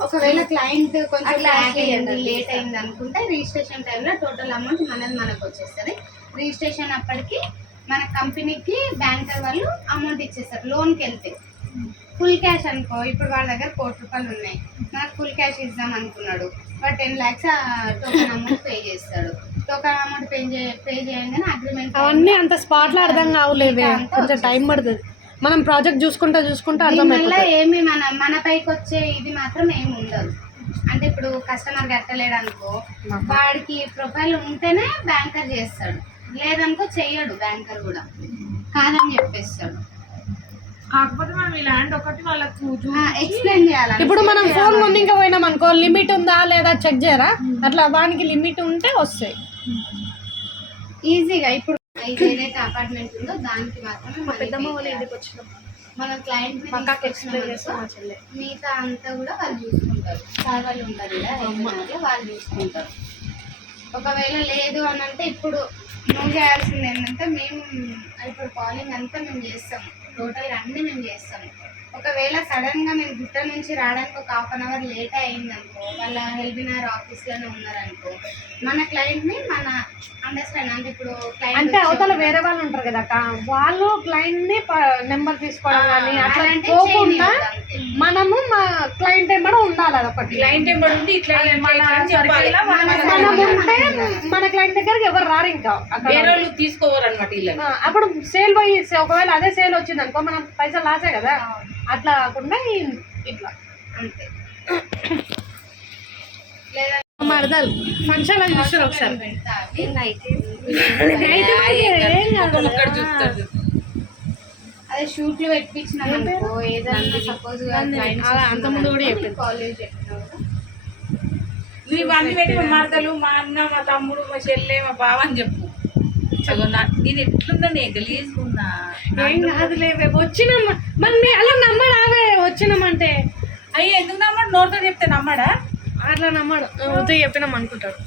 ఒకవేళ క్లయింట్ కొంచెం ల్యాక్ అయ్యింది. చేస్తారు. లేట్ అయింది అనుకుంటే రిజిస్ట్రేషన్ టైంలో టోటల్ అమౌంట్ మనది మనకు వచ్చేస్తుంది. రిజిస్ట్రేషన్ అప్పటికి మన కంపెనీకి బ్యాంకర్ వాళ్ళు అమౌంట్ ఇచ్చేస్తారు. లోన్కి వెళ్తే. ఫుల్ క్యాష్ అనుకో ఇప్పుడు వాళ్ళ దగ్గర కోటి రూపాయలు ఉన్నాయి. నాకు ఫుల్ క్యాష్ ఇద్దాం అనుకున్నాడు. వాడు ten lakhs token amount pay చేస్తాడు. టోకెన్ అమౌంట్ పే పే చేయగానే అగ్రిమెంట్ అవన్నీ అంత స్పాట్లో అర్థం కావులేవే. అంతా కొంచెం టైం పడుతుంది. మనం ప్రాజెక్ట్ చూసుకుంటా చూసుకుంటా అర్థం దీనివల్ల ఏమి మన మన పైకి వచ్చే ఇది మాత్రం ఏమి ఉండదు. అంటే ఇప్పుడు కస్టమర్ కట్టలేడు అనుకో వాడికి ప్రొఫైల్ ఉంటేనే బ్యాంకర్ చేస్తాడు. లేదనుకో చెయ్యడు బ్యాంకర్ కూడా. కాదని చెప్పేస్తాడు. కాకపోతే మనం ఈ ల్యాండ్ ఒకటి వాళ్ళకు ఎక్స్ప్లెయిన్ చేయాలి. ఇప్పుడు మనం ఫోన్ ముందుగా పోయినాం అనుకో లిమిట్ ఉందా లేదా చెక్ చేయరా? అట్లా వానికి లిమిట్ ఉంటే వస్తాయి. ఈజీగా ఇప్పుడు ఇది ఏదైతే అపార్ట్మెంట్ ఉందో దానికి మాత్రమే పెద్దమ్మ వాళ్ళ ఇంటికి వచ్చినాం. చేయాలి. మన క్లయింట్ పక్కాకి ఎక్స్ప్లెయిన్ చేస్తాం మా చెల్లె. మిగతా అంతా కూడా వాళ్ళు చూసుకుంటారు. సార్ వాళ్ళు ఉంటారు కదా వాళ్ళు చూసుకుంటారు. ఒకవేళ లేదు అని అంటే ఇప్పుడు చేయాల్సింది ఏంటంటే మేము ఇప్పుడు కాలింగ్ అంతా మేము చేస్తాము టోటల్ అన్ని మేము చేస్తాము ఒకవేళ సడన్గా మేము గుట్ట నుంచి రావడానికి ఒక హాఫ్ అన్ అవర్ లేట్ అయింది అనుకో వాళ్ళ హెల్బినార్ ఆఫీస్లోనే ఉన్నారనుకో మన క్లయింట్ని మన అండర్స్టాండ్ అంటే ఇప్పుడు అంటే అవతల వేరే వాళ్ళు ఉంటారు కదా వాళ్ళు క్లయింట్ని నెంబర్ తీసుకోవడం కానీ అట్లా క్లయింట్ ఏమో ఉండాలి అదొకటి. క్లయింట్ ఎంబడి ఉండి ఇట్లా ఉంటే మన క్లయింట్ దగ్గరికి ఎవరు రారు ఇంకా. వేరే తీసుకోవరు అనమాట అప్పుడు సేల్ పోయి ఒకవేళ అదే సేల్ వచ్చింది అనుకో మనం పైసలు లాసే కదా. అట్లా కాకుండా ఇట్లా. అంతే. మరదలు ఫంక్షన్ అని చూస్తారు ఒకసారి. అదే షూట్లు పెట్టించినాం అనుకో ఏదైనా సపోజ్ అంత ముందు కూడా చెప్పింది. కాలేజ్ నువ్వు అన్ని పెట్టి మా మరదలు మా అన్న మా తమ్ముడు మా చెల్లె మా బావ అని చెప్పు. నేను ఎట్లుందని గలీజుకున్నా ఏం కాదులే వచ్చినాం మరి అలా నమ్మడావే వచ్చినామంటే? అయ్యి ఎందుకు నమ్మడు? నోరుతో చెప్తే నమ్మడా? అట్లా నమ్మడు. వద్దు చెప్పినాం అనుకుంటాడు.